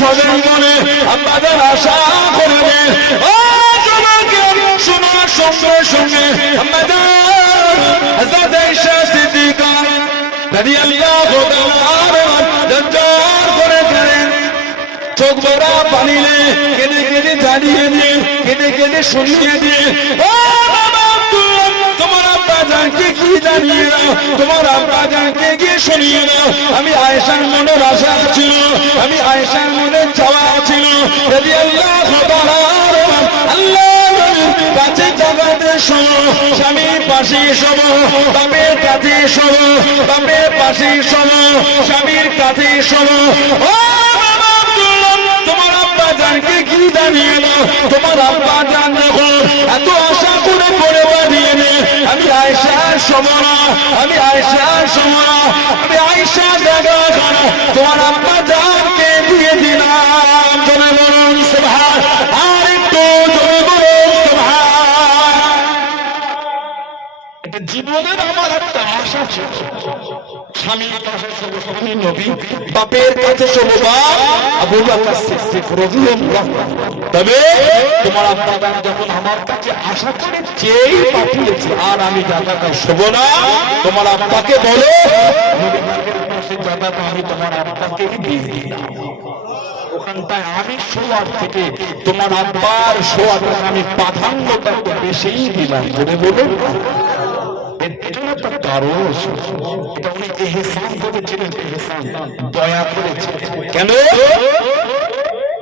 সদের মনে আব্বাজান আশা করবে ও যুবকে শোনার সঙ্গে সঙ্গে আব্বাজান হযরত আয়েশা সিদ্দিকা রাদিয়াল্লাহু তাআলা জজ্জার করে গেলেন চোখ ভরা পানিলে কেঁদে কেঁদে জানিয়ে দিয়ে কেঁদে কেঁদে শুনিয়ে দিয়ে ও বাবা তোমার আব্বা জানকে কি জানিয়ে দাও তোমার আব্বা জানকে গিয়ে শুনিয়ে দাও আমি আয়েশার মনের আশা ছিল আমি আয়েশার মনের চাওয়া ছিল রাদিয়াল্লাহু তাআলা আল্লাহর কাছে জাগাতে শোনো স্বামীর পাশে শোনো বাপের কাছে শোনো বাপের পাশে শোনো স্বামীর কাছে শোনো ও তোমার আব্বা জানকে কি জানিয়ে দাও তোমার আব্বা জান যখন এত আশা করে পড়ে বাঁধিয়ে নে আমি আয়েশার সমনা আমি আয়েশার সমনা আমি আয়েশা জায়গা করো তোমার আব্বা জানকে দিয়ে দিলাম জোরে বলুন সুবহান আর একটু জোরে বলুন সুবহান এটা জীবনের আমার একটা আশা ছিল স্বামীর কাছে স্বামী নবী বাপের কাছে সর্ববার আবু বকর সিদ্দিক রাদিয়াল্লাহু তবে তোমার আব্বা যখন আমার কাছে আশা করে চেয়ে পাঠিয়েছে আর আমি জায়গাটা শোবো না তোমার আব্বাকে বলো নবী পাকের পাশে জায়গাটা আমি তোমার আব্বাকে দিয়ে দিলাম ওখানটায় আমি শোয়ার থেকে তোমার আব্বার শোয়াটা আমি প্রাধান্যটা একটু বেশিই দিলাম বলে বলো এর পেছনে একটা কারণ এটা উনি ইহসান করেছিলেন ইহসান দয়া করেছিলেন কেন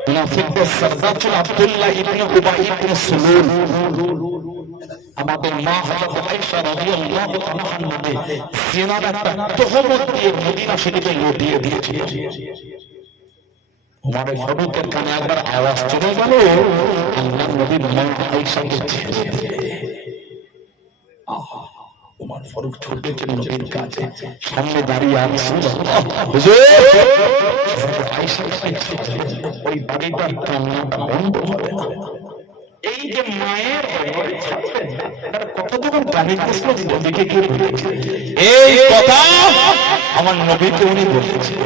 মুনাফিকদের সরদার ছিল আব্দুল্লাহ ইবনে উবাই ইবনে সুলুল আমাদের মা হযরত আয়েশা রাদিয়াল্লাহু তাআলা নামে জিনার একটা তহমত দিয়ে মদিনা শরীফে লুটিয়ে দিয়েছিল ওমর ফারুকের কানে একবার আওয়াজ চলে গেল আল্লাহর নবী মা আয়েশাকে ছেড়ে দিলেন ওমর ফারুক ছুটে গেলেন নবীর কাছে সামনে দাঁড়িয়ে আছেন হুজুর আয়েশা ওই বাড়িটার কান্নাটা বন্ধ হবে না এই যে মায়ের কথা যখন কানে আসলো নবীকে কি বলেছে এই কথা আমার নবীকে উনি বলেছেন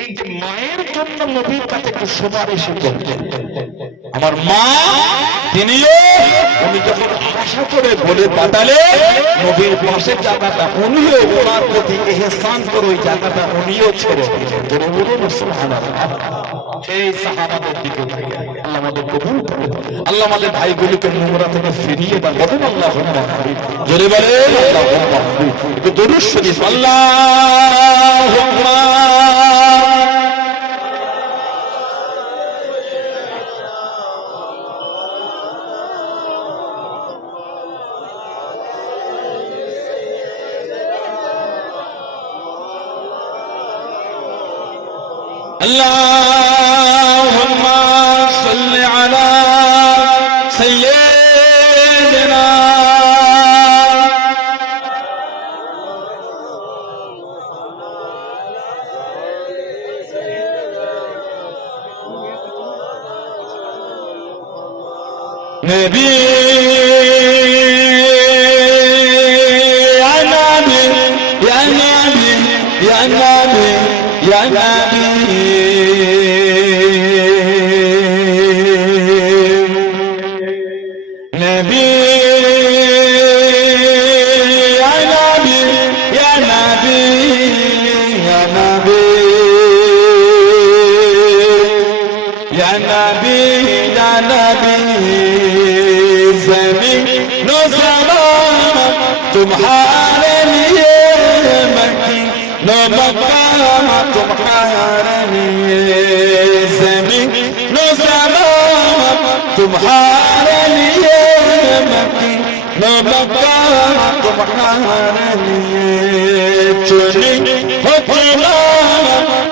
এই যে মায়ের জন্য নবীর কাছে একটু সুপারিশ করতেন আমার মা তিনিও উনি যখন আশা করে বলে পাঠালে নবীর পাশের জায়গাটা উনিও ওনার প্রতি ইহসান করে ওই জায়গাটা উনিও ছেড়ে দিলেন বলে বলুন সুবহানাল্লাহ সেই সাহাবাদের দিকে আল্লাহ আমাদের কবুল করুন আল্লাহ আমাদের ভাইগুলিকে নোংরা থেকে ফিরিয়ে দেন বলুন আল্লাহুম্মা আমিন জোরে বলেন আল্লাহুম্মা আমিন একটু দরুদ শরীফ আল্লাহুম্মা اللهم صل على سيدنا نبي يا نبي يا نبي يا نبي يا نبي तुम्हारे लिए मक्की नो मकाम तुम्हारे लिए ज़मीन नो ज़मान तुम्हारे लिए मक्की नो मकाम तुम्हारे लिए चुनी हो चुना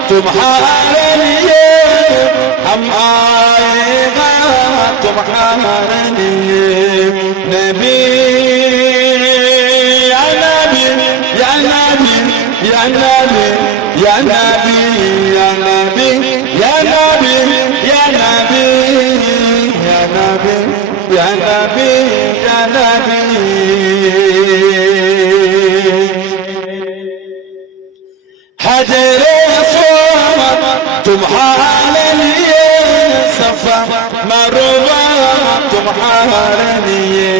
तुम्हारे लिए हम आएगा तुम्हारे लिए नबी يا نبي يا نبي يا نبي يا نبي يا نبي يا نبي يا نبي يا نبي حجر तुम्हारे लिए सफा मरवा तुम्हारे लिए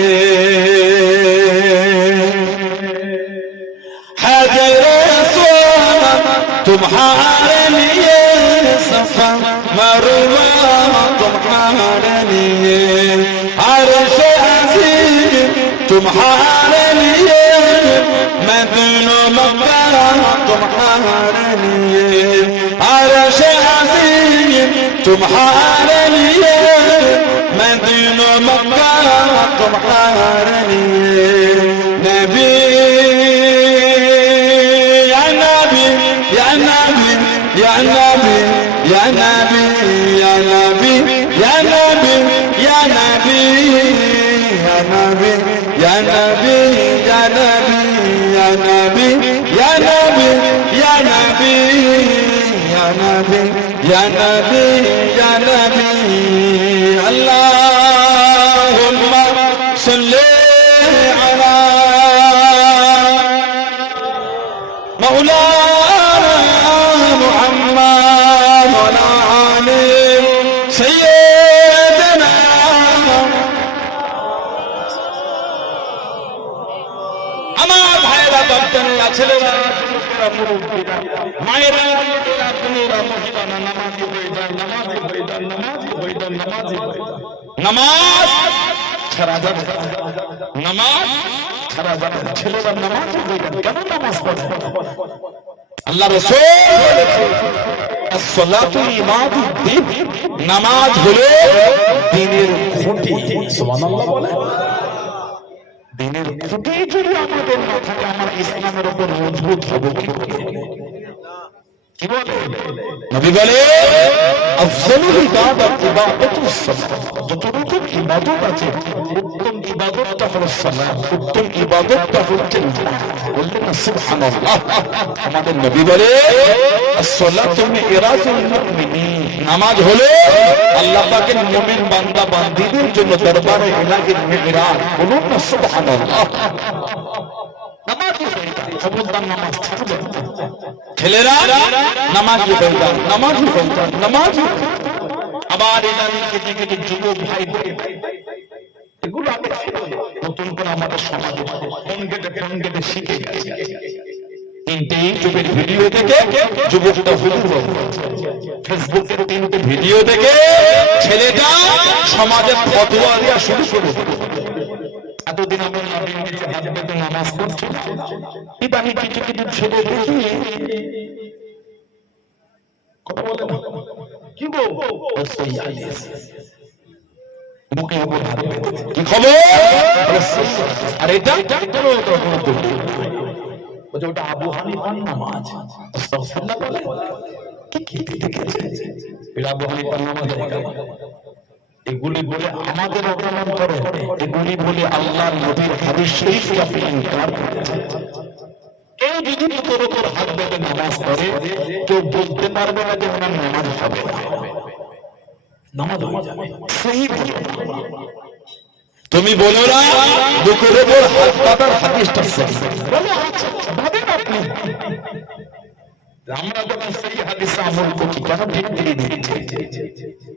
हजर अस्वद तुम्हारे लिए सफा मरवा तुम्हारे लिए अर्श अज़ीम तुम्हारे लिए मदीना मक्का तुम्हारे लिए अर्श अज़ीम तुम्हारे लिए मदीना मक्का तुम्हारे लिए नबी या नबी या नबी या नबी या नबी या नबी या नबी या नबी या नबी या नबी या नबी या नबी या नबी या नबी या नबी या नबी या नबी अल्लाहुम्मा सल्ली अला मौलाना मुहम्मद व अला आलि सय्यदना আমার ভাইরা বাচ্চারা ছেলেরা মায়েরা বোনেরা মহিলারা নামাজি হয়ে যায় নামাজি হয়ে যায় নামাজি হয়ে যায় নামাজি হয়ে যায় নামাজ ছাড়া যাবে নামাজ ছাড়া যাবে ছেলেরা নামাজি হয়ে যায় কেন নামাজ পড়ে আল্লাহ রাসূল as-salatu imaduddin নামাজ হলো দ্বীনের খুঁটি সুবহানাল্লাহ বলে দিনের খুঁটি যদি আমাদের না থাকে আমরা ইসলামের উপর মজবুত হব কি করে কি বলে নবী বলে আফজালুল ইবাদত ইবাদাতুস সালাত যতটুকু ইবাদত আছে উত্তম ইবাদতটা হলো সালাত উত্তম ইবাদতটা হচ্ছে বললেন না সুবহানাল্লাহ আমাদের নবী বলে as-salatu মিরাজুল মুমিনিন নামাজ হলো আল্লাহ পাকের মুমিন বান্দা বান্দীদের জন্য দরবারে ইলাহির মিরাজ বলুন না সুবহানাল্লাহ নামাজ খবরদার নামাজ ছাড়বে ছেলেরা নামাজি হয়ে যান নামাজি হয়ে যান নামাজি আবার এলাকাকে দিকে যুবক ভাই এগুলো নতুন করে আমাদের সমাজে ফোন কেটে শিখে গেছে তিনটে ইউটিউবের ভিডিও দেখে যুবকটা হুজুর হয়ে ফেসবুকের তিনটে ভিডিও দেখে ছেলেটা সমাজের ফতোয়া দেওয়া শুরু করে এতদিন আমরা নবীর নিচে হাত পেতে নামাজ পড়ছি ইদানি কিছু কিছু ছেলে দেখি কথা বলে না কি গো সেই হাদিস মুখে উপর হাত পেতে কি খবর আর এটা ওটা আবু হানিফার নামাজ আস্তাগফিরুল্লাহ বলে কি দেখেছে এটা আবু হানিফার নামাজ এগুলি বলে আমাদের অপমান করে এগুলি বলে আল্লাহর নবীর হাদিস শরীফকে আপনি ইনকার করেছেন কেউ যদি তোর উপর হাত বেঁধে নামাজ পড়ে কেউ বলতে পারবে না যে ওনার নামাজ হবে না নামাজ হয়ে যাবে সহি তুমি বলো না বুকের উপর হাত পাতার হাদিসটা সহি বলো ভাবেন আপনি আমরা যখন সেই হাদিসে আমল করি কেন বিক্রি দিচ্ছে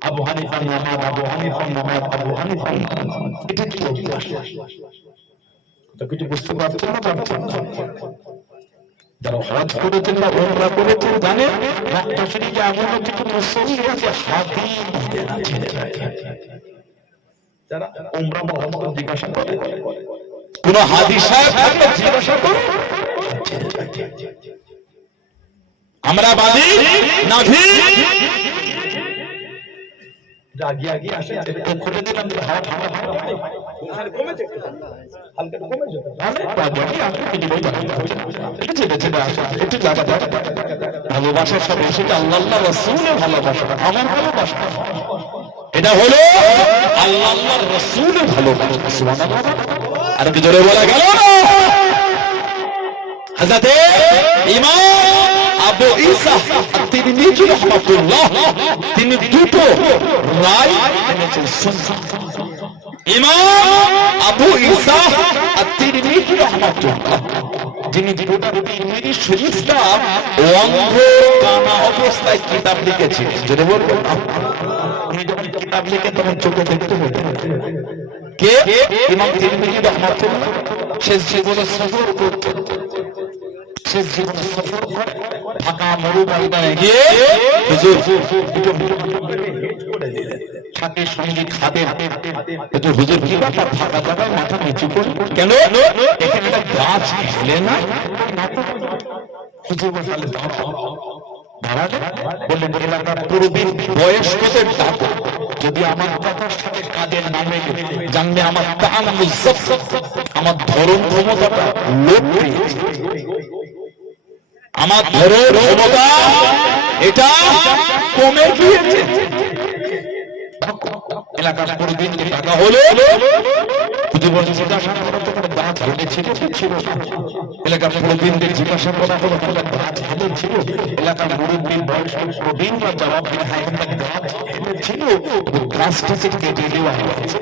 আবু হানিফার নামাজ আবু হানিফার নামাজ আবু হানিফার নামাজ এটা কি অভ্যাস তো কিছু বুঝতে পারছেন না পারছেন না যারা হজ করেছেন বা উমরা করেছেন জানেন মক্কা শরীফে এমন কিছু মুসল্লি আছে হাদিস দেন ছেলেরা যারা উমরা বা হজ জিজ্ঞাসা করে কোন হাদিস সাহেব জিজ্ঞাসা করে ছেলেরা আমরা বাদী নাভি জাগি আগি আসে তো খুলে দিলাম হাওয়া ঠান্ডা ওখানে কমেছে হালকা কমেছে তাহলে বাদী আসে কি বলবো ঠিক আছে ছেড়ে আসে একটু জায়গা দাও ভালোবাসা সব সেটা আল্লাহ রাসূলের ভালোবাসা আমার ভালোবাসা এটা হলো আল্লাহ রাসূলের ভালোবাসা সুবহানাল্লাহ আর কি জোরে বলা গেল হযরত ইমাম আবু ঈসা আত-তিরমিজি রাহমাতুল্লাহ তিনি দুটো রায় এনেছেন সুন্নাহ ইমাম আবু ঈসা আত-তিরমিজি রাহমাতুল্লাহ, যিনি তিরমিজি শরীফটা অন্ধ কানা অবস্থায় কিতাব লিখেছিলেন। যদি বলবেন উনি যখন কিতাব লিখে তখন চোখে দেখতে পেতেন। কে? ইমাম তিরমিজি রাহমাতুল্লাহ। শেষ জীবনে সফর করতেন, শেষ জীবনে সফর করে ঢাকা মরুময়দানে গিয়ে হুজুর সাথে সঙ্গে খাদেন, হুজুর কি ব্যাপার ফাঁকা জায়গায় মাথা নিচু করে কেন? এখানে একটা গাছ ঝুলে না? হুজুর বললেন দাঁড়ালে, বললেন এলাকার প্রবীণ বয়স্কদের ডাকো, যদি আমার কথার সাথে কাজের নামে জানলে আমার আমার ধরন ক্ষমতাটা লোপ পেয়েছে, আমার ধরন ক্ষমতা এটা কমে গিয়েছে। এলাকার প্রবীণকে ডাকা হলো, হুজুর জিজ্ঞাসা করা তো কোনো গাছ হেলেছিল ছিল, এলাকার প্রবীণদের জিজ্ঞাসা করা হলো গাছ হেলেছিল, এলাকার মুরব্বী বয়স্ক প্রবীণরা জবাব দিল হ্যাঁ গাছ হেলেছিল, গাছটাকে কেটে দেওয়া হয়েছে।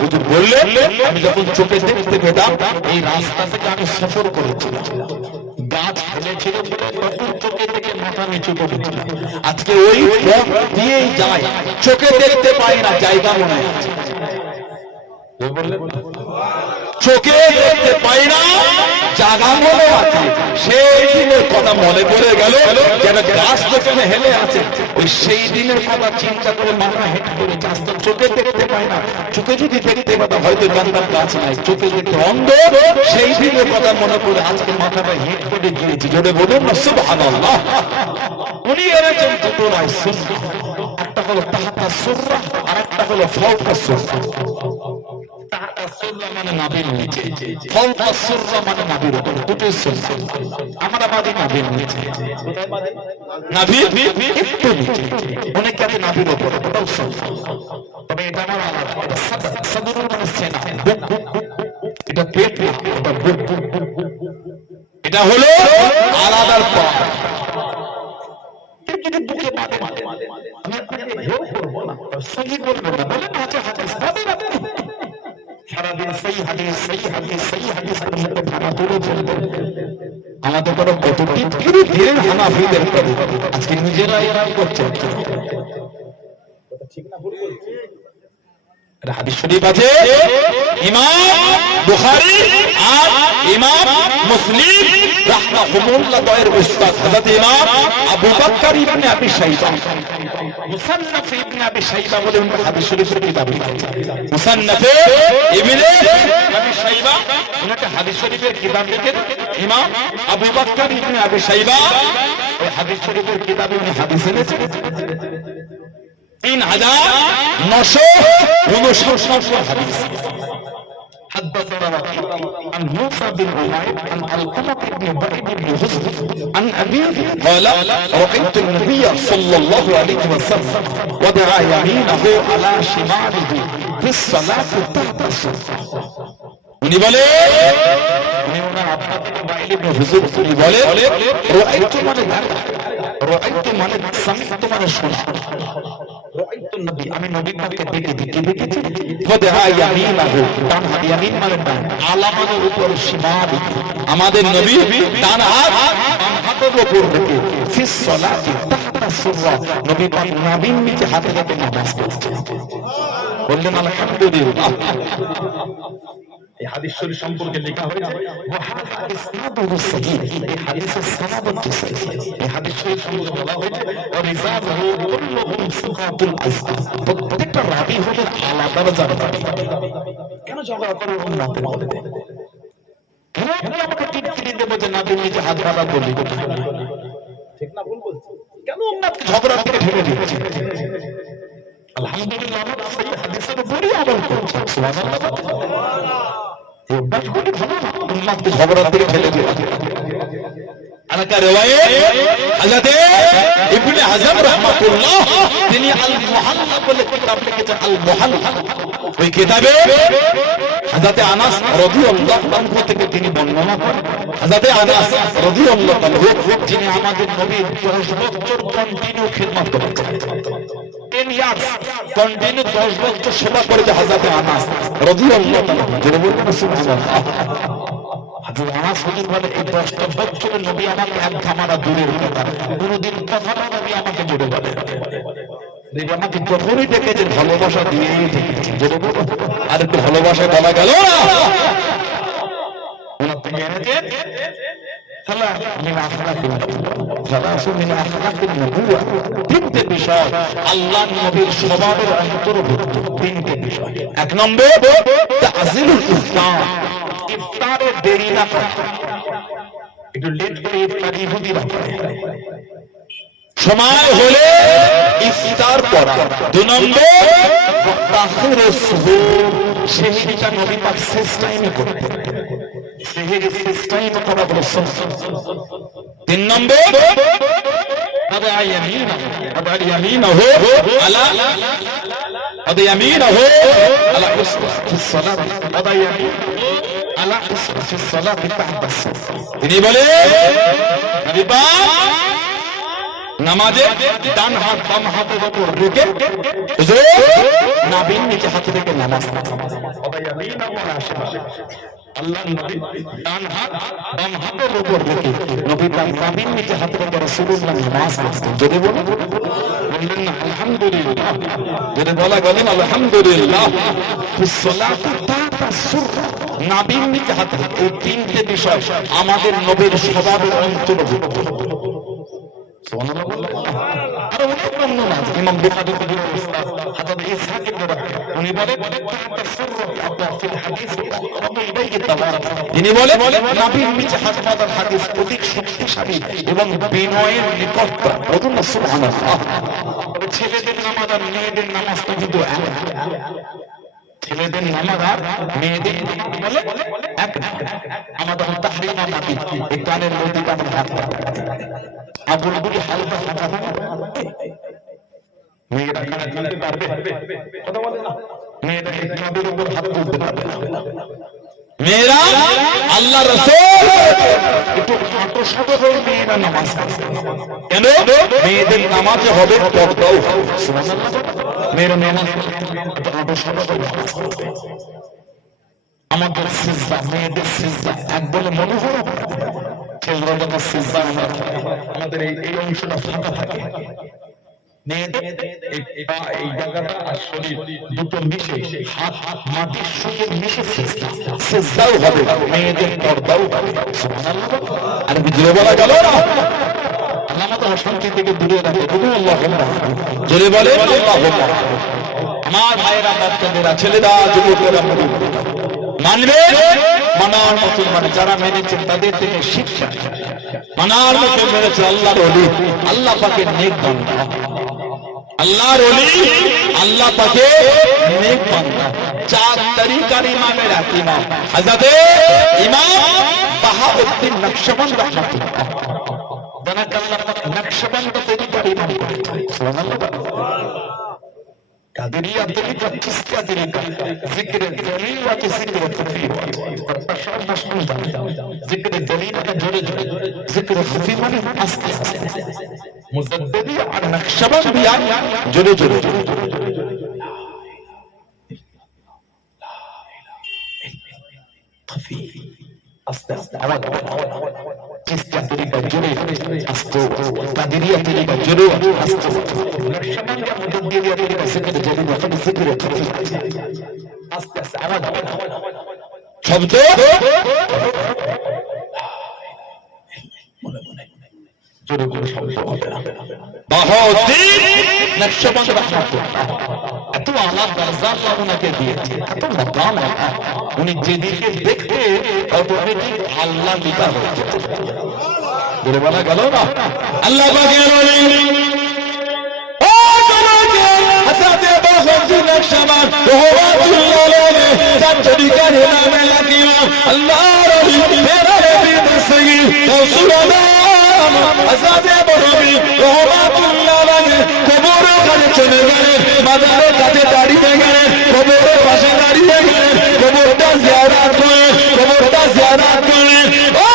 হুজুর বললেন আমি যখন চোখে দেখতে পেতাম এই রাস্তা থেকে আমি সফর করেছিলাম, গাছ হেলেছিল চোখে থেকে মাথা নিচু করেছিলাম, আজকে ওই পথ দিয়েই যায়, চোখে দেখতে পাই না, জায়গা মনে আছে, চোখে দেখতে পাই না, জায়গা মনে আছে। সেই দিনের কথা মনে পড়ে গেল, যেন গাছ যেখানে হেলে আছে, ওই সেই দিনের কথা চিন্তা করে মাথা হেঁট করে গাছ তো চোখে দেখতে পাই না, চোখে যদি দেখতে পেতাম হয়তো জানতাম গাছ নাই, চোখে দেখতে অন্ধ, সেই দিনের কথা মনে পড়ে আজকে মাথাটা হেঁট করে গিয়েছি। জোরে বলুন না সুবহানাল্লাহ। উনি এনেছেন দুটো নয়, সুন্নাহ, একটা হলো তাহাতা সুররা আর একটা হলো ফাওকা সুররা। তাহাতা সুররা মানে নাভির নিচে, ফাওকা সুররা মানে নাভির উপর, দুটোই সুন্নাহ। আমরা বাদী নাভির নিচে, নাভির একটু নিচে, অনেকে আছে নাভির উপর, ওটাও সুন্নাহ, তবে এটা আমার আলাদা। সাদরুল মানে সেনা, এটা পেট না, এটা বুক, এটা হলো আলাদার পথ। আমাদের কোনো কতটি ধীরে হানাফিদের করে আজকে নিজেরা এরাই করছে, ঠিক না? ভুল বলছি। হাদিস শরীফ আছে ইমাম বুখারী আর ইমাম মুসলিম রাহমাহুল্লাহ এর উস্তাদ হযরত ইমাম আবু বকর ইবনে আবি শাইবা, মুসান্নাফ ইবনে আবি শাইবা বলে উনার হাদিস শরীফের কিতাব লিখেছেন। মুসান্নাফ ইবনে আবি শাইবা উনাকে হাদিস শরীফের কিতাব লিখেছেন ইমাম আবু বকর ইবনে আবি শাইবা। এই হাদিস শরীফের কিতাবে উনি হাদিস এনেছেন 3959 হাদিস। حدثنا عن موسى بن عمير عن علقمة بن بريد بن حزم عن أبيه قال رأيت النبي صلى الله عليه وسلم وضع يمينه على شماله في الصلاة تحت الصف। উনি বলে رأيت মানে রাআইতু মানে সামিতু মানে শোনা, রাআইতু নবী আমি নবীর পাকে দেখেছি, ফাদা ইয়ামিনাহু ডান হাত, ইয়ামিন মানে ডান, আলা মানে উপর, শিমাল আমাদের নবী ডান হাত বাম হাতের উপর রেখে ফিস সালাতি তাহতা সুররা নবী পাক নাভির নিচে হাত রেখে নামাজ পড়ছেন। বললেন আলহামদুলিল্লাহ। এই হাদিস শরীফ সম্পর্কে লেখা হয়েছে ওয়াহাযা ইসনাদুহু সহিহ, এই হাদিসের সনদ হচ্ছে সহিহ। এই হাদিস শরীফ সম্পর্কে বলা হয়েছে ওয়ারিজাহু কুল্লুহুম সুকাতুল আসফা, প্রত্যেকটা রাবী হলো আলাদা দরজার রাবী। কেন ঝগড়া করে উম্মতের মধ্যে? কেন আমাকে টিটকিরি দেব যে নাবির নিচে হাত বাঁধা বলি? ঠিক না ভুল বলছি? কেন উম্মতকে ঝগড়া থেকে ঠেলে দিচ্ছে? আলহামদুলিল্লাহ আমরা সেই হাদিসের উপরই আমল করছি। সুবহানাল্লাহ। ঝগড়া থেকে ফেলে দিয়ে ইবনে হাজম রাহমাতুল্লাহ তিনি আল মুহাল্লা বলে কিতাব লিখেছেন। আল মুহাল্লা ওই কিতাবে হযরত আনাস রাদিয়াল্লাহু আনহু থেকে তিনি বর্ণনা করেন। হযরত আনাস রাদিয়াল্লাহু আনহু যিনি আমাদের নবীর 10 বছর কন্টিনিউ খিদমত করেছেন, 10 ইয়ার্স কন্টিনিউ 10 বছর সেবা করেছে হযরত আনাস রাদিয়াল্লাহু তাআলা। জোরে বলুন সুবহানাল্লাহ। হযরত আনাস হুজুর বলে এই 10টা বছরে নবী আমাকে এক ধামারা দূরের কথা কোনদিন কথাটা নবী আমাকে জোরে বলে নবী আমাকে যখনই ডেকেছেন ভালোবাসা দিয়েই ডেকেছেন। জোরে বলুন আর একটু ভালোবাসায় বলা গেল না ওনার থেকে এনেছেন তিনটে বিষয় আল্লাহ নবীর স্বভাবের অন্তর্ভুক্ত। তিনটে বিষয়। এক নম্বর তাজিলুল ইফতার, ইফতারে দেরি না করা, একটু লেট করে ইফতার ইহুদিরা করে, সময় হলে ইফতার করা। দুই নম্বর তাখিরুস সুহুর, সেহরিটা নবী পাক শেষ টাইমে করতেন, সেহরি শেষ টাইমে করা হলো সুন্নাত। তিন নম্বর আদা ইয়ামিনাহু আলা ফি সালাত, আদা ইয়ামিনাহু আলা ফি সালাত বা'দা সালাত। তিনি বলে নবী পাক নামাজে ডান হাত বাম হাতের উপর রেখে নাভির নিচে হাত রেখে নামাজ আল্লাহ নবী ডান হাত বাম হাতের উপর রেখে নবী পাক নাভির নিচে হাত রেখে রাসূলুল্লাহ নামাজ পড়তেন। যদি বলেন না আলহামদুলিল্লাহ, যদি বলা গেলেন আলহামদুলিল্লাহ নাভির নিচে হাত রেখে। এই তিনটে বিষয় আমাদের নবীর স্বভাবের অন্তর্ভুক্ত। ইমাম বুখারী উনি বলেন তিনি বলেন নবীর নিচে হাত পাতার হাদিস অধিক শক্তিশালী এবং বিনয়ের নিকটতর। বলুন না সুবহানাল্লাহ। ছেলেদের নামাজ আর মেয়েদের নামাজ তো কিন্তু এক, ছেলেদের নামাজ আর মেয়েদের বলে এক। আমাদের তাহরিমা মাটি এই কানের মধ্যে কানের হাত আবুল গুলি হালকা ফাটা মেয়েরা কানে তুলতে পারবে, কথা বলে না, মেয়েরা এই কানের উপর হাত তুলতে পারবে না। মেয়েরা আল্লাহ রাসূল একটু হাঁটো সাঁটো হয়ে মেয়েরা নামাজ পড়ে। কেন? মেয়েদের নামাজে হবে পর্দাও। সুবহানাল্লাহ। মেয়েরা নামাজ হাঁটো সাঁটো হয়ে নামাজ পড়বে। আমাদের সিজদা, মেয়েদের সিজদা এক বলে মনে হয়, ছেলেরা যখন সিজদা আমাদের এই অংশটা ফাঁকা থাকে, মেয়েদের এই জায়গাটা আর শরীর দুটো মিশে হাত মাটির সঙ্গে মিশে সিজদাও হবে, মেয়েদের পর্দাও হবে। সুবহানাল্লাহ। আর জোরে বলা গেল না আমাদের অশান্তি থেকে দূরে রাখে। বলুন আল্লাহুম্মা, জোরে বলেন আল্লাহুম্মা। আমার ভাইয়েরা, বাচ্চাদেরা, ছেলেরা, যুবকেরা মানবে, মানার মতো মানে যারা মেনেছেন তাদের থেকে শিক্ষা, মানার মতো মেনেছে আল্লাহর ওলি, আল্লাহ পাকের নেক বান্দা, আল্লাহর ওলি, আল্লাহ পাকের নেক বান্দা। চার তরিকার ইমামের এক ইমাম হযরত ইমাম বাহাউদ্দিন নকশবন্দ রাহমাতুল্লাহ, যাকে আল্লাহ পাক নকশবন্দ তরিকার ইমাম করেছেন। সুবহানাল্লাহ। কাদেরিয়া তরিকা, চিশতিয়া তরিকা, জিকির জলিলাত, জিকির খুফিয়াত, আর পাশার মাসনুন জিকির জলিলাত জোরে জোরে, জিকির খুফি মানে আস্তে আস্তে, মুজাদ্দিদি আর নকশবন্দিয়া জোরে জোরে। খুফি আস্তে আস্তে আওয়াজ, চিশতিয়া তরিকা জোরে আস্তে, কাদেরিয়া তরিকা জোরে আস্তে, নকশবন্দিয়া মুজাদ্দিদিয়া তরিকা জিকির জলিলাত জিকির খুফি আস্তে আস্তে আওয়াজ শব্দ মনে মনে জোরে করে শব্দ হবে না। বাহাউদ্দিন নকশবন্দ রাহমাতুল্লাহ এত আলা দরজা আল্লাহ ওনাকে দিয়েছে, এত মাকাম, উনি যেদিকে দেখতে অটোমেটিক আল্লাহ লিখা হয়ে যেত। বলে বলা গেল না আল্লাহ পাকের ওলি ও জমাকে হাসাতে বাহাউদ্দিন নকশবন্দ রাহমাতুল্লাহ আলাইহি চার তরিকার নামে লাগিও আল্লাহর ওলি মেরা নবী দসগি রাসূলুল্লাহ হাসাতে বরবি রাহমাতুল্লাহ আলাইহি কবর ঘরে চলে গেলেন, মাজারের কাছে দাঁড়িয়ে গেলেন, কবরের পাশে দাঁড়িয়ে গেলেন, কবরটা জিয়ারত করলেন, কবরটা জিয়ারত করলেন। ও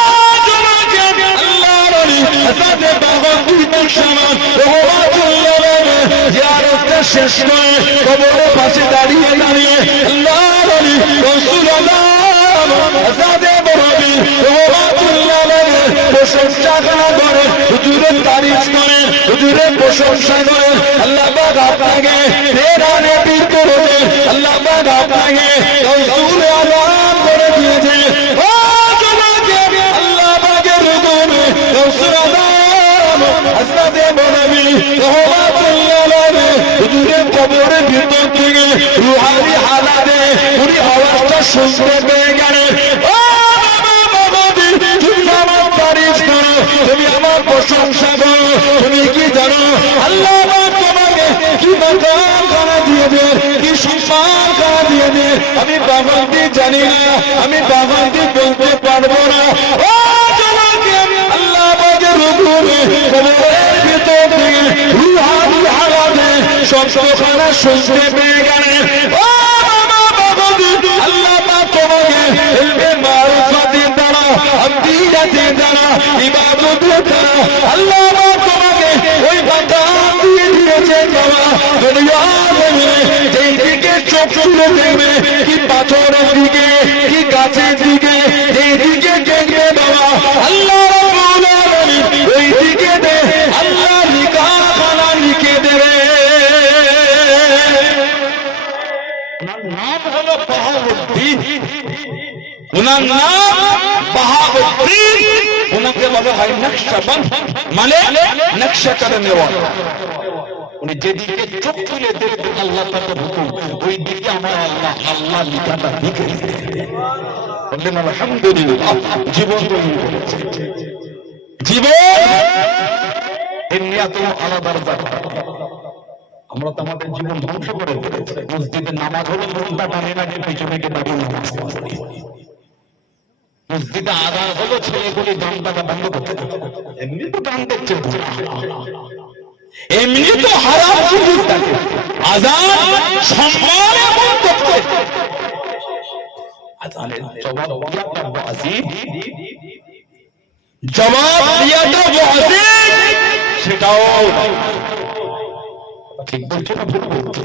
জমাকে আল্লাহর ওলি হাসাতে বাহাউদ্দিন নকশবন্দ রাহমাতুল্লাহ আলাইহি জিয়ারতের শেষ করে কবরের পাশে দাঁড়িয়ে দাঁড়িয়ে আল্লাহর ওলি রাসূলুল্লাহ আজাদে বরবি রাহমাতুল্লাহ আলাইহি প্রশংসা করে হুজুরের তারিফ করে হুজুরের প্রশংসা করে আল্লাহ পাক আপনাকে প্রেরণে বীর করে আল্লাহ পাক আপনাকে রাসূল আলাম করে দিয়েছে ও জমাকে আল্লাহ পাকের হুকুমে রাসূল আলাম আজাদে বরবি রাহমাতুল্লাহ আলাইহি হুজুরের কবরের ভিতর থেকে রুহানি হালাতে উনি আওয়াজটা শুনতে পেয়ে গেলেন ও তুমি আমার প্রশংসা করো তুমি কি জানো আল্লাহ তোমাকে কি মাকাম করা দিয়েছে কি সম্মান করা দিয়েছে আমি বাগানটি জানি না আমি বাগানটি বলতে পারবো না ও তোমাকে আল্লাহ বাগের হুকুমে কবরের ভিতর থেকে রুহানি হালাতে সবখানা শুনতে পেয়ে গেলেন ও আল্লাহ তোমাকে ইলমে মারিফাতের দ্বারা আকিদাতের দ্বারা ইবাদতের দ্বারা আল্লাহ তোমাকে ওই মাকাম দিয়ে দিয়েছে বাবা দুনিয়া জমিনে যেই দিকে চোখ তুলে দেখবে কি পাথরের দিকে কি গাছের দিকে যেই দিকে দেখবে বাবা আল্লাহ রাব্বুল আলামিন ওই দিকে দে আল্লাহ লিখাখানা লিখে দেবে নাম হলো বাহাউদ্দিন ওনার নাম বাহাউদ্দিন ওনাকে বলা হয় নকশবন্দ মানে নকশা করে নেওয়া উনি যেদিকে চোখ তুলে দেখবেন আল্লাহ পাকের হুকুম ওই দিকে আমার আল্লাহ আল্লাহ লিখাটা লিখে বললেন আলহামদুলিল্লাহ জীবন তৈরি করেছে জীবন এমনি এত আলাদা ব্যাপার আমরা তো আমাদের জীবন ধ্বংস করে ফেলেছি মসজিদে নামাজ হলে ঘন্টা টানে না যে পিছনে গিয়ে দাঁড়িয়ে নামাজ পড়ে মসজিদে আজান হলো ছেলেগুলি গান বাজা বন্ধ করতে এমনি তো গান দেখছে এমনি তো হারাম জিনিস থাকে আজান সম্মান এমন করতে আজানের জবাব দিয়াটা ওয়াজিব জবাব দিয়াটা ওয়াজিব সেটাও ঠিক বলছে না ভুল বলছে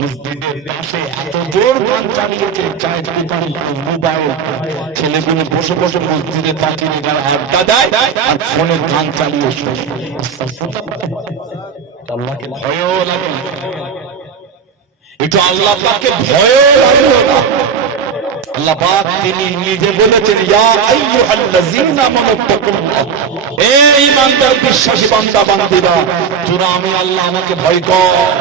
মসজিদের পাশে এত জোর গান চালিয়েছে চায়ের দোকান মোবাইল ছেলেগুলো বসে বসে মসজিদে তাকিয়ে গান আড্ডা দেয় আর ফোনের গান চালিয়ে শোনে আল্লাহকে ভয়ও লাগে একটু আল্লাহ পাককে ভয়ও লাগলো না আল্লাহ পাক তিনি নিজে বলেছেন ইয়া আইয়ুহাল্লাযীনা আমানুত্তাকুল্লাহ হে ঈমানদার বিশ্বাসী বান্দা বান্দীরা তোরা আমি আল্লাহ আমাকে ভয় কর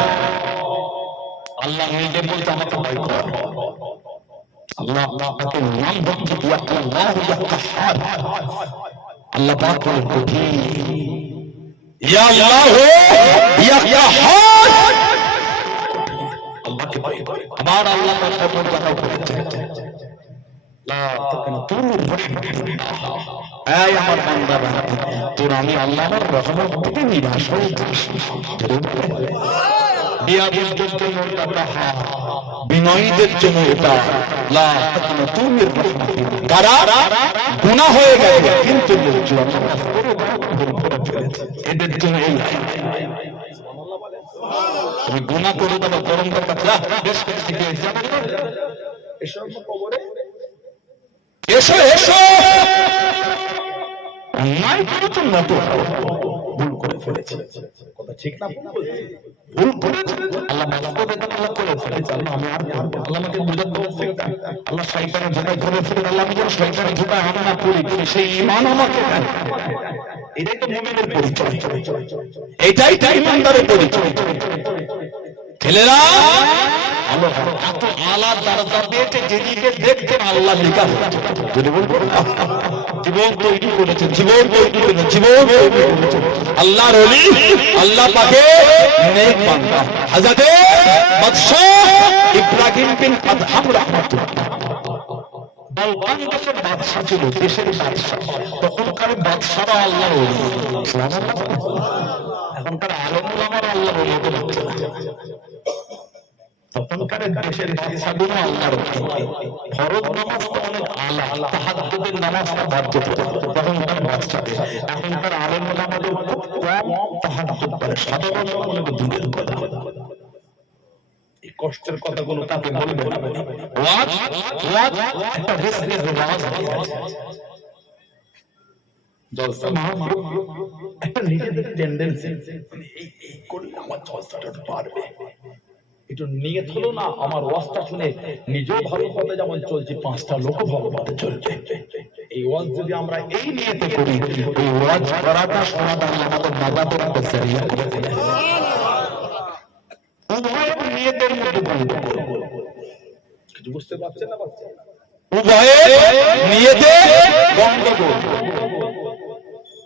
আল্লাহ নিজে বলতে আমাকে ভয় কর আল্লাহ আপনাকে নাম বলতে ইয়া আল্লাহ ইয়া কাহ্হার আল্লাহ পাক বলেন ইয়া আল্লাহ ইয়া কাহ্হার আল্লাহকে ভয় কর আমার আল্লাহ পাক এমন কথা বলেছেন আমার বান্দারা তোর আমি আল্লাহর রহমত থেকে নিরাশ হয়ে যাস বিনয়ীদের জন্য এটা তারা গুনাহ হয়ে গেছে কিন্তু এদের জন্য এই তুমি গুনাহ করে দেবো গরম কথা বেশ থেকে এসো এসো অন্যায় করেছেন না তো ভুল করে ফেলেছে কথা ঠিক না ভুল করেছে আল্লাহ মাফ করে দেন আল্লাহ করে ফেলেছে আল্লাহ আমি আর আল্লাহ আমাকে বুঝাতে বলছে আল্লাহ শয়তানের ধোঁকায় ধরে ফেলে আল্লাহ আমি যেন শয়তানের ধোঁকায় আমি না পড়ি সেই ঈমান আমাকে দেন এটাই তো মুমিনের পরিচয় এটাই তো ঈমানদারের পরিচয় ছেলেরা আল্লাহ এত আলা দরজা পেয়েছে যেদিকে দেখতেন আল্লাহ লিখা যদি বলবো জীবন তৈরি করেছেন জীবন তৈরি করেছেন জীবন তৈরি করেছেন আল্লাহর ওলি আল্লাহ পাকে নেক বান্দা হযরত বাদশাহ ইব্রাহিম বিন আদহাম রাহমাতুল্লাহ বলবান দেশের বাদশা ছিল দেশের বাদশা তখনকার বাদশারা আল্লাহর ওলি এখনকার আলেম ওলামারা আল্লাহর ওলি হতে পারছে না তখনকার দেশের বাদশাগুলো আল্লাহর ফরজ নামাজ তো অনেক আলা তাহাজ্জুদের নামাজটা বাধ্যত তখনকার বাদশা এখনকার আলেম ওলামাদের খুব কম তাহাজ্জুদ করে সাধারণ অনেক দূরের কথা কষ্টের কথাগুলো তাকে বলবে না। ওয়াজ একটা রিস্কের ওয়াজ, জলসা মাহফিল একটা নিজেদের টেন্ডেন্সি, এই করলে আমার জলসাটা বাড়বে, একটু নিয়ত হলো না আমার ওয়াজটা শুনে নিজেও ভালো পথে যেমন চলছি, 5টা লোকও ভালো পথে চলবে। এই ওয়াজ যদি আমরা এই নিয়তে করি, এই ওয়াজ করাটা সমাধান আমাদের নাজাতের একটা জারিয়া করে দেবে। উভয় নিয়তের মধ্যে বলবো, কিছু বুঝতে পারছেন না? উভয়ে নিয়তে গন্ডগোল,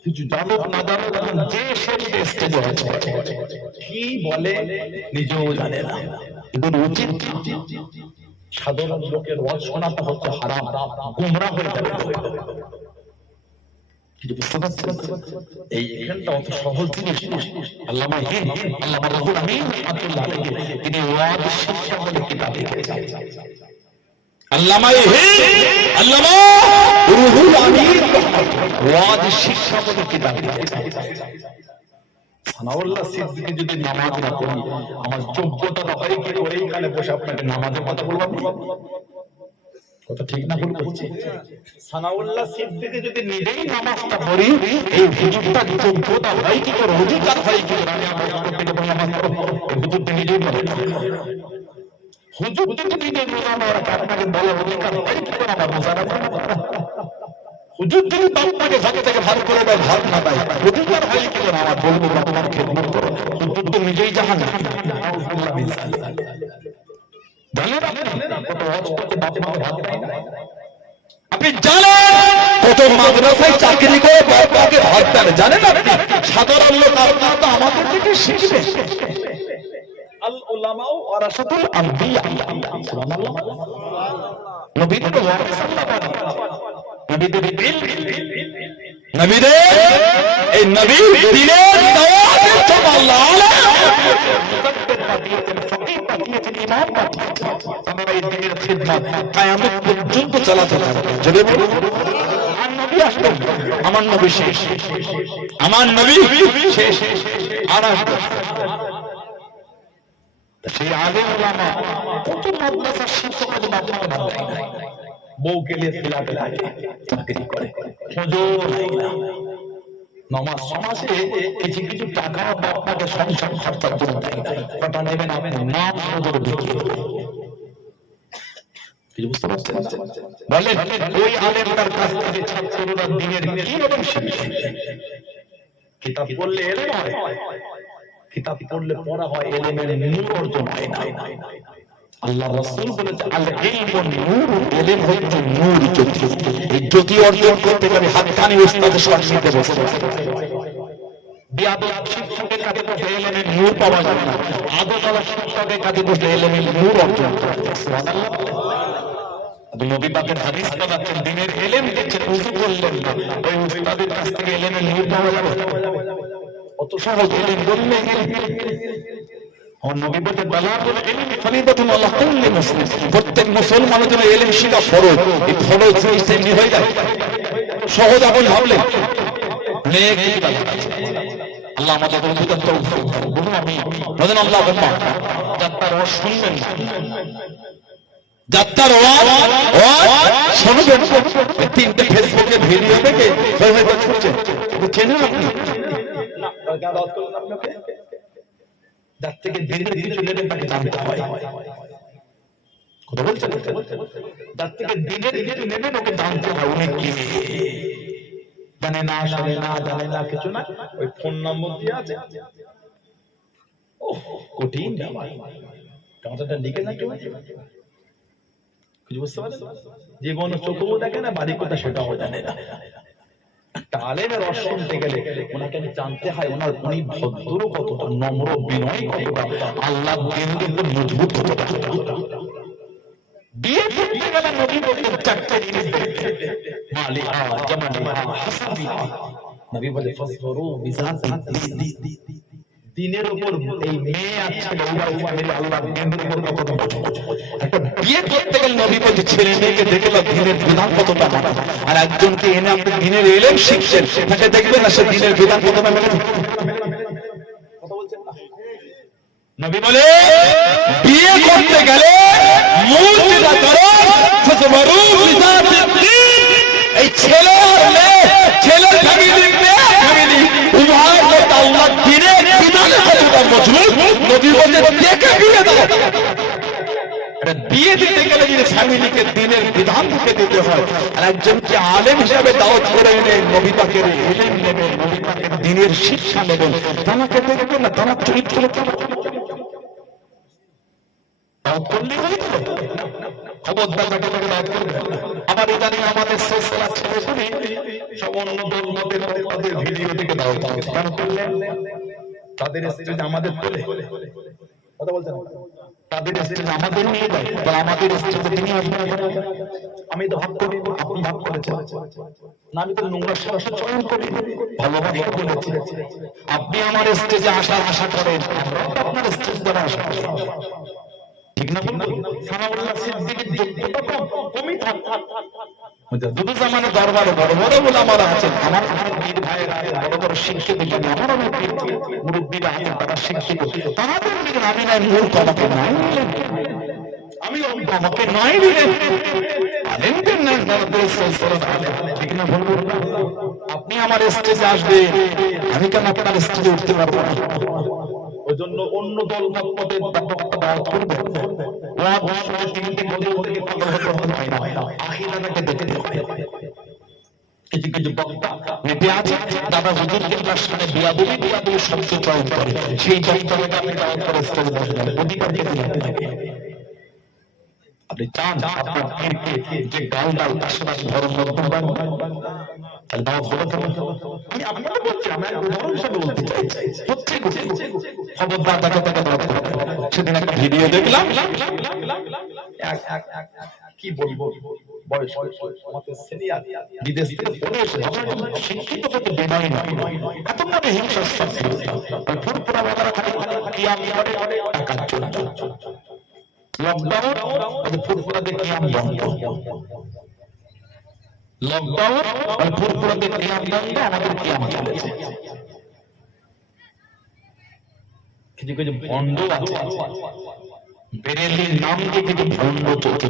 কিছু জানো না জানো, যে শরীরে স্টেজে আছে কি বলে নিজেও জানে না। এগুলো উচিত সাধারণ লোকের ওয়াজ শোনাটা হচ্ছে হারাম, গুমরা হয়ে যাবে। কিছু বুঝতে পারছেন? এই এখানটা অত সহজ জিনিস না। আল্লামা রুহুল আমিন রাহমাতুল্লাহ আলাইহি তিনি ওয়াজ শিক্ষা বলে কিতাব লিখেছেন। আল্লামা রুহুল আমিন ওয়াজ শিক্ষা বলে কিতাব লিখেছেন। সানাউল্লাহ সিদ্দিকী যদি নামাজ না পড়ি, আমার যোগ্যতা হয় কি করে এখানে বসে আপনাকে নামাজের কথা বলবো? কথা ঠিক না ভুল বলছি? সানাউল্লাহ সিদ্দিকী যদি নিজেই নামাজটা পড়ি, এই হুজুরটা যোগ্যতা হয় কি করে, হুজুরটা হয় কি করে আমি আমার থেকে নামাজ পড়ব? হুজুরটা নিজেই বলে না। হুজুর যদি নিজে রোজা না রাখে আপনাকে বলে অধিকার হয় কি করে আমার রোজা রাখা? হুজুর যদি বাপটাকে ভাগে থেকে ভাগ করে দেয়, ভাগ না দেয়, অধিকার হয় কি করে আমার বলবো তোমার খেদমত করো? হুজুর তো নিজেই জাহান না। আপনি জানেন কত মাদ্রাসায় চাকরি করে বাবাকে ভাত দেন, জানেন আপনি? সাধারণ লোক আপনারা তো আমাদের থেকে শিখবে। আল উলামাউ ওয়ারাসাতুল আম্বিয়া, সুবহানাল্লাহ। নবীদের ওয়ারিস আল্লাহ বলেন, নবীদের এই নবী দিনের দাওয়াতের জন্য আল্লাহ ইমাম পাঠিয়েছেন, আমরা এই দিনের খিদমত কিয়ামত পর্যন্ত চালাতে থাকবে। যদি বলুন আমার নবী শেষ, আমার নবী শেষ, আর আসবে সেই আলেম ওলামা কত মাদ্রাসার শিক্ষকের মাধ্যমে বানায়, বউকে নিয়ে ফিলাতে থাকে, চাকরি করে, খোঁজও নাই না। নামাজ সমাজে কিছু কিছু টাকা আপনাকে সংসার খরচার জন্য দেয় না, ওটা নেবেন আপনি নাম নজর দেখিয়ে। কিছু বুঝতে পারছেন? বলেন ওই আলেমটার কাছ থেকে ছাত্ররা দিনের কি রকম শিখবে? কিতাব পড়লে এলেম হয়, কিতাব পড়লে পড়া হয়, এলেমের নূর অর্জন হয় না। আল্লাহ রাসূল বলেছে আল ইলমু নূর, এলেম হচ্ছে নূর, জ্যোতি। এই জ্যোতি অর্জন করতে গেলে হাতখানি উস্তাদের সম্মানিত বসতে হবে। বিয়াদব শিক্ষকের কাছে বসে এলেমের নূর পাওয়া যাবে না, আদরওয়ালা শিক্ষকের কাছে বসে এলেমের নূর অর্জন করা যায়। সুবহানাল্লাহ। আপনি নবী পাকের হাদিস পাচ্ছেন, দিনের এলেম দিচ্ছেন, উযু করলেন না, ওই উস্তাদের কাছ থেকে এলেমের নূর পাওয়া যাবে? অত সহজ এলেম বললে প্রত্যেক মুসলমানের জন্য এলেম শিখা ফরজ। এই ফরজ তেমনি হয়ে যায় সহজ আপনি ভাবলে। আল্লাহ আমাদের বলুন আমি আল্লাহ যাত্রার ওয়াজ শুনবেন, যাত্রার ওয়াজ শুনবেন। 3টে ফেসবুকে ভিডিও দেখে চেনেন আপনি? যার থেকে ধীরে ধীরে নেবেন তাকে জানতে হয়। কথা বলছেন? যার থেকে ধীরে ধীরে নেবেন ওকে জানতে হয় উনি কি জানে না, শোনে না, জানে না, কিছু না, ওই ফোন নম্বর দিয়ে আছে। কঠিন ব্যাপার, কথাটা লিখে না কেউ কিছু বুঝতে পারছেন? জীবন চোখও দেখে না, বাড়ি কোথা সেটাও জানে না। আলেমের রস শুনতে গেলে ওনাকে জানতে হয় ওনার উনি ভদ্র কতটা, নম্র বিনয় কতটা, আল্লাহ দিনকে মজবুত কতটা। বিয়ে করতে গেলে নবী বলতেন 4টে জিনিস দেখতে, মালিহা, জামালিহা, হাসাবিহা। নবী বলে ফাসফরু বিযাতি দিনের উপর এই মেয়ে আছে আল্লাহ দিনের উপর কত মজবুত। একটা বিয়ে করতে গেলে নবী বলতে ছেলে মেয়েকে দেখে দিনের বিধান কতটা মানা, আর একজনকে এনে আপনি দিনের এলেম শিখছেন তাকে দেখবেন না সে দিনের বিধান কতটা মেনে। কথা বলছেন না? নবী বলে বিয়ে করতে গেলে মূল যেটা করো ফসবরু বিযাতিদ দ্বীন, এই ছেলে আর মেয়ে, ছেলের ফ্যামিলি মেয়ে ফ্যামিলি উভয় লোক আল্লাহ দ্বীনের বিধানে কতটা মজবুত, নবী বলে দেখে বিয়ে দাও। বিয়ে দিতে গেলে যদি ফ্যামিলিকে দ্বীনের বিধান থেকে দিতে হয়, আর একজনকে আলেম হিসাবে দাওয়াত করে এনে নবী পাকের ইলম নেবেন, নবী পাকের দ্বীনের শিক্ষা নেবেন, তাকে দেখবেন না তার চরিত্র কেমন। দাওয়াত করলে খবরদার তাকে দাওয়াত করবে। আবার ইদানিং আমাদের সিলসিলা ছেলেগুলি সব অন্য ধর্মের তাদের ভিডিও থেকে দাওয়াত করে, কেন করলেন? তাদের স্টেজ আমাদের তোলে, কথা বলছেন, তাদের স্টেজ আমাদের নিয়ে যায়, বা আমাদের স্টেজে তিনি আসবেন। আমি তো ভাব করি, আপনি ভাব করেছেন না, আমি তো নোংরা ভাষা চয়ন করি, ভালোবাসা বলেছি। আপনি আমার স্টেজে আসার আশা করেন, আপনার স্টেজ দ্বারা আশা করেন, ঠিক না? সানাউল্লাহ সিদ্দিকীর যোগ্যতা কমই থাকে। দুটো জামানে দরবারে বড় বড় ওলামারা আছেন, আমার পীর ভাইয়েরা বড় বড় শিক্ষিত, আমার অনেক মুরব্বীরা আছেন, তারা শিক্ষিত, তাদের দিকেন আমি নাই, মূর্খ আমাকে নাই নিলেন, আমি আমাকে নাই নিলেন, আলেমদের নাই, ঠিক না? বলবো আপনি আমার স্টেজে আসবেন, আমি কেন আপনার স্টেজে উঠতে পারবো না? ওই জন্য অন্য দল মতের বক্তা দাওয়াত করবে, তিনটি বছর থেকে কিছু কিছু বক্তা মেপে আছে, দাদা হুজুরকে তার সাথে বিয়াদবি বিয়াদবি শব্দ চয়ন করে, সেই বক্তাকে আপনি দাওয়াত করে স্টেজে বসবেন, অধিকার কে দিলেন? আপনি চান আপনার পীরকে যে গাল দাও তার সাথে ধর্ম বদলান, তাহলে দাওয়াত হলো কেন? আমি আপনাকে বলছি, আমি উদাহরণ হিসেবে বলতে চাই, হচ্ছে খবরদার তাকে তাকে দাওয়াত করতে। সেদিন একটা ভিডিও দেখলাম, কি বলবো, বয়স আমাদের সিনিয়র বিদেশ থেকে পড়ে এসে শিক্ষিত হতে বেমাই নয়, এত মানে হিংসা ফুরফুরা বাজারা খালি কিয়াম করে টাকার জন্য। লকডাউন ফুরফুরাতে কিয়াম বন্ধ, লকডাউন ফুরফুরাতে কিয়াম বন্ধ, আমাদের কিয়াম চলেছে। কিছু কিছু ভণ্ড আছে, বেরেলির নাম দিয়ে কিছু ভণ্ড চলছে,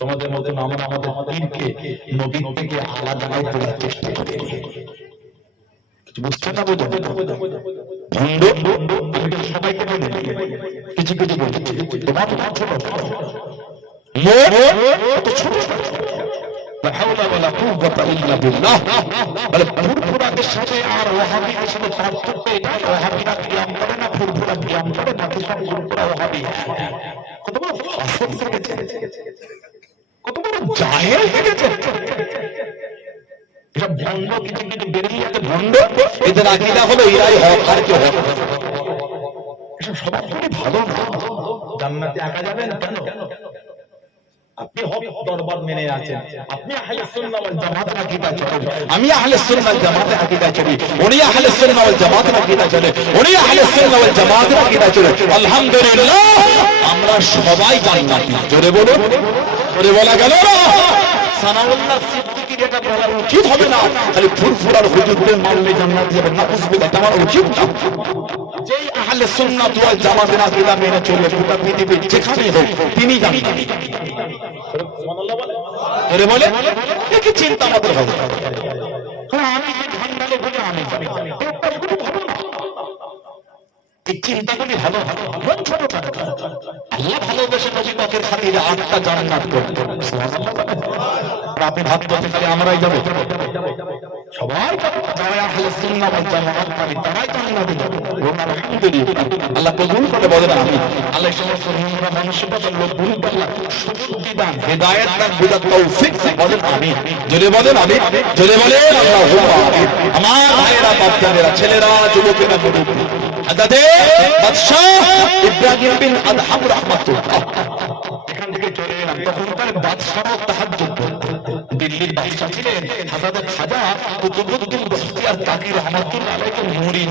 তোমাদের মধ্যে আমরা আমাদের পীরকে নবীর থেকে আলাদাই করার চেষ্টা করি, কিছু বুঝছে না? বোঝো ভণ্ড সবাইকে বলে কিছু কিছু বলছে, তোমার ছোট ছোট ফুরফুরাদের সাথে আর ওয়াহাবিদের সাথে পার্থক্য এটাই, ওয়াহাবিরা কিয়াম করে না, ফুরফুরা কিয়াম করে, বাকি সব ফুরফুরা ওয়াহাবি। কত বড় ফাসিক হয়ে গেছে, কত বড় জাহেল হয়ে গেছে এসব ভণ্ড। কিছু কিছু বেরিয়ে ভণ্ড, এদের আকীদা হলো এরাই হক আর কেউ হক। এসব সবার থেকে ভালো না, জান্নাতে একা যাবেন কেন? আপনি হক দরবার মেনে আছেন, আপনি আহলে সুন্নাহ ওয়াল জামাতের আকীদা চলেন, আমি আহলে সুন্নাহ ওয়াল জামাতের আকীদা চলি, উনি আহলে সুন্নাহ ওয়াল জামাতের আকীদা চলে, উনি আহলে সুন্নাহ ওয়াল জামাতের আকীদা চলে। আলহামদুলিল্লাহ আমরা সবাই জান্নাতি। জোরে বলুন, জোরে বলা গেল না? সানাউল্লাহ সিদ্দিকীর এটা বলা উচিত হবে না, খালি ফুরফুরার হুজুরদের মানলে জান্নাতে যাবে না, বুঝবে এটা আমার উচিত না। যেই আহলে সুন্নাত ওয়াল জামাতের আকীদা মেনে চলে গোটা পৃথিবীর যেখানেই হোক তিনি জান্নাতি। সুবহানাল্লাহ বলে, জোরে বলে, কি চিন্তা আমাদের হবে? আমি যে ঠান্ডালে বলে আমি জানি, এই চিন্তাগুলি ভালো ভালো মন ছোট করে, আল্লাহ ভালোবেসে নবী পাকের খাতিরে 8টা জান্নাত করতেন। সুবহানাল্লাহ। আপনি ভাবতে খালি আমরাই যাবো? সবাই যারা আহলে সুন্নাহ ওয়াল জামাত মানে তারাই জান্নাতে যাবে। আলহামদুলিল্লাহ, আল্লাহ কবুল করে বলেন আমিন। আল্লাহ সমস্ত নোংরা মানসিকতার লোক ভুল করলে সুবুদ্ধি দান, হেদায়েত দান, বুঝার তৌফিক দান, বলেন আমিন। জোরে বলেন আমিন, জোরে বলেন আল্লাহুম্মা আমিন। আমার ভাইয়েরা, বাচ্চারা, ছেলেরা, যুবকেরা, মুরব্বি, আদাদে বাদশাহ ইব্রাহিম বিন আদহাম রাহমাতুল্লাহ এখান থেকে চলে এলাম। তখনকার বাদশাহ তাহাজ্জুদ পড়তেন। দিল্লির বাদশা ছিলেন হযরত খাজা কুতুবউদ্দিন বখতিয়ার কাকি রাহমাতুল্লাহ আলাইহি মুরিদ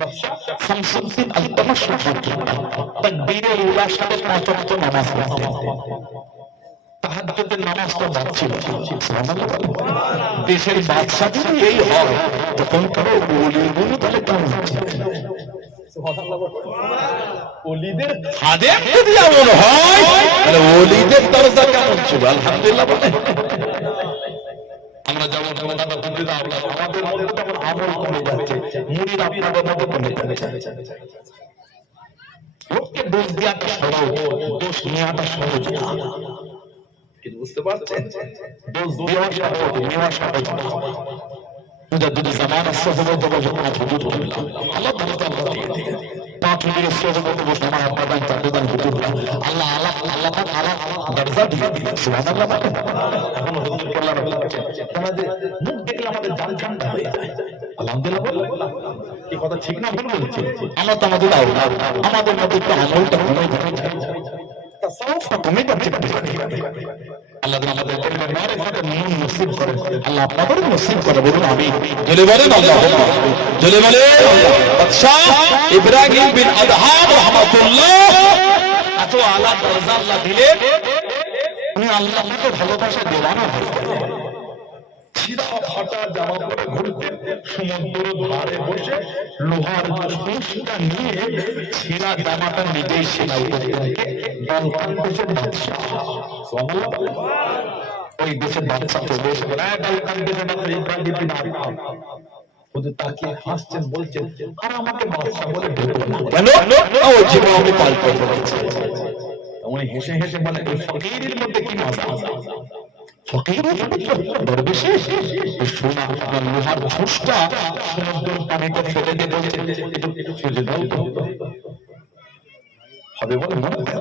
বাদশা শামসুদ্দিন আল-তামাশ রাহমাতুল্লাহ। তাকবীরের উলার সাথে 5 ওয়াক্ত নামাজ পড়তেন। তাহাজ্জুদের নামাজটা বাদ ছিল। সুবহানাল্লাহ। দেশের বাদশা যদি এই হয় তখন কারো ওলিগুলো তাহলে কেমন হচ্ছে? ওলিদের খাদেম যদি এমন হয় তাহলে ওলিদের দরজা কেমন ছিল আলহামদুলিল্লাহ বলে। আমরা যেমন দাদা বুঝতে আমাদের মধ্যে তেমন আমল কমে যাচ্ছে, মুড়ির আপনাদের মধ্যে কমে যাচ্ছে। লোককে দোষ দেওয়াটা সহজ, দোষ নেওয়াটা সহজ না। কিন্তু বুঝতে পারছেন, দোষ দেওয়া সহজ, নেওয়া সহজ না। মুজাদ্দিদ জামান আসসালামু আলাইহি ওয়া সাল্লাম আল্লাহ তাআলা দিয়ে পাঁচ মিনিটের সোহবতে বসে আমার আব্বাদান চাচাদান হুজুররা আল্লাহ আল্লাহ আল্লাহ তাআলা দরজা দিয়ে দিলেন। সুবহানাল্লাহ। এখন হুজুর কেবলা বলছেন আমাদের মুখ দেখলে আমাদের জান ঠান্ডা হয়ে যায়। আলহামদুলিল্লাহ বললাম কি কথা ঠিক না ভুল বলছি? আল্লাহ তাআলা দাও আমাদের মধ্যে তো আমলটা কমে যাচ্ছে, তাসাউফটা কমে যাচ্ছে। আল্লাহ আমাদের মারিফাতের নূর নসিব করেন, আল্লাহ আপনাদের নসিব করে। বলুন আমিন। জলে বলেন আল্লাহুম্মা আমিন। জলে বলেন বাদশাহ ইব্রাহিম বিন আদহাম রাহমাতুল্লাহ এত আলা দরজা আল্লাহ দিলেন, উনি আল্লাহকে ভালোবাসা দেওয়ানা হয়ে গেলেন। ছিঁড়া ফাটা জামা পরে ঘুরতেন, সমুদ্র ধারে বসে লোহার সুসটা নিয়ে ছিঁড়া জামাটা নিজেই সেলাই করতেন। বালকান দেশের বাদশাহ, ওই দেশের বাদশা চলে এসে বালকান দেশের বাদশা ইব্রাহিম বিন আদহাম ওদের তাকে হাসছেন, বলছেন আর আমাকে বাদশা বলে ডেকো না কেন? ও জীবন আমি পাল করে ফেলেছি। উনি হেসে হেসে বলে এই ফকিরের মধ্যে কি মজা? ফকির দরবেশে সোনা লোহার ঝুসটা সমুদ্রের পানিতে ফেলে দিয়ে বলছে একটু ফেলে দাও হবে বলে মনে হয়